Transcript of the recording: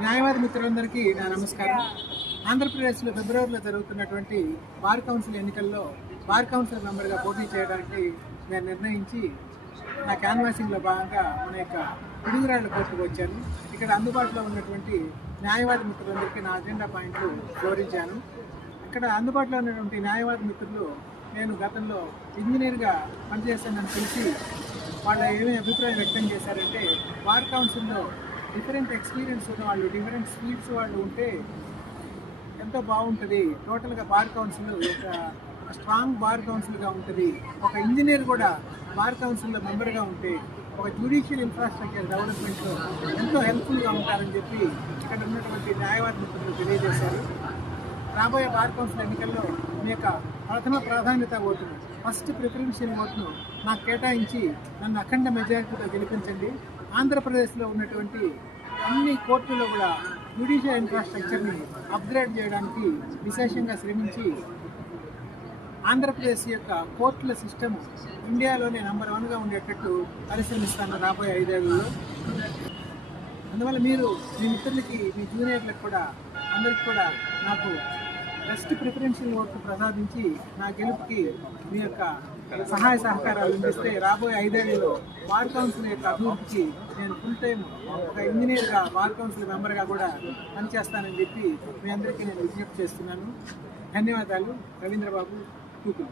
న్యాయవాది మిత్రులందరికీ నా నమస్కారం. ఆంధ్రప్రదేశ్లో ఫిబ్రవరిలో జరుగుతున్నటువంటి బార్ కౌన్సిల్ ఎన్నికల్లో బార్ కౌన్సిల్ మెంబర్గా పోటీ చేయడానికి నేను నిర్ణయించి నా క్యాన్వాసింగ్లో భాగంగా మన యొక్క పిడుగురాళ్ల కోర్టుకు వచ్చాను. ఇక్కడ అందుబాటులో ఉన్నటువంటి న్యాయవాది మిత్రులందరికీ నా అజెండా పాయింట్లు వివరించాను. ఇక్కడ అందుబాటులో ఉన్నటువంటి న్యాయవాది మిత్రులు నేను గతంలో ఇంజనీర్గా పనిచేస్తానని తెలిసి వాళ్ళ ఏమీ అభిప్రాయం వ్యక్తం చేశారంటే, బార్ కౌన్సిల్లో డిఫరెంట్ ఎక్స్పీరియన్స్ ఉన్న వాళ్ళు, డిఫరెంట్ స్పీడ్స్ వాళ్ళు ఉంటే ఎంతో బాగుంటుంది. టోటల్గా బార్ కౌన్సిల్ ఒక స్ట్రాంగ్ బార్ కౌన్సిల్గా ఉంటుంది. ఒక ఇంజనీర్ కూడా బార్ కౌన్సిల్లో మెంబర్గా ఉంటే ఒక జ్యుడిషియల్ ఇన్ఫ్రాస్ట్రక్చర్ డెవలప్మెంట్లో ఎంతో హెల్ప్ఫుల్గా ఉంటారని చెప్పి ఇక్కడ ఉన్నటువంటి న్యాయవాది మిత్రులు తెలియజేశారు. రాబోయే బార్ కౌన్సిల్ ఎన్నికల్లో మీ యొక్క ప్రథమ ప్రాధాన్యత ఓటును, ఫస్ట్ ప్రిఫరెన్షియల్ ఓటును నాకు కేటాయించి నన్ను అఖండ మెజారిటీతో గెలిపించండి. ఆంధ్రప్రదేశ్లో ఉన్నటువంటి అన్ని కోర్టుల్లో కూడా జ్యుడిషియల్ ఇన్ఫ్రాస్ట్రక్చర్ని అప్గ్రేడ్ చేయడానికి విశేషంగా శ్రమించి ఆంధ్రప్రదేశ్ యొక్క కోర్టుల సిస్టమ్ ఇండియాలోనే నంబర్ 1గా ఉండేటట్టు పరిశ్రమిస్తాను రాబోయే 5 ఏళ్లలో. అందువల్ల మీరు మీ మిత్రులకి, మీ జూనియర్లకు కూడా అందరికి కూడా నాకు బెస్ట్ ప్రిఫరెన్షియల్ ఓటు ప్రసాదించి నా గెలుపుకి మీ యొక్క సహాయ సహకారాలు అందిస్తే రాబోయే 5 ఏళ్లలో బార్ కౌన్సిల్ యొక్క అభివృద్ధికి నేను ఫుల్ టైం ఒక ఇంజనీర్గా, బార్ కౌన్సిల్ మెంబర్గా కూడా పనిచేస్తానని చెప్పి మీ అందరికీ నేను విజ్ఞప్తి చేస్తున్నాను. ధన్యవాదాలు. రవీంద్రబాబు, కూతురు.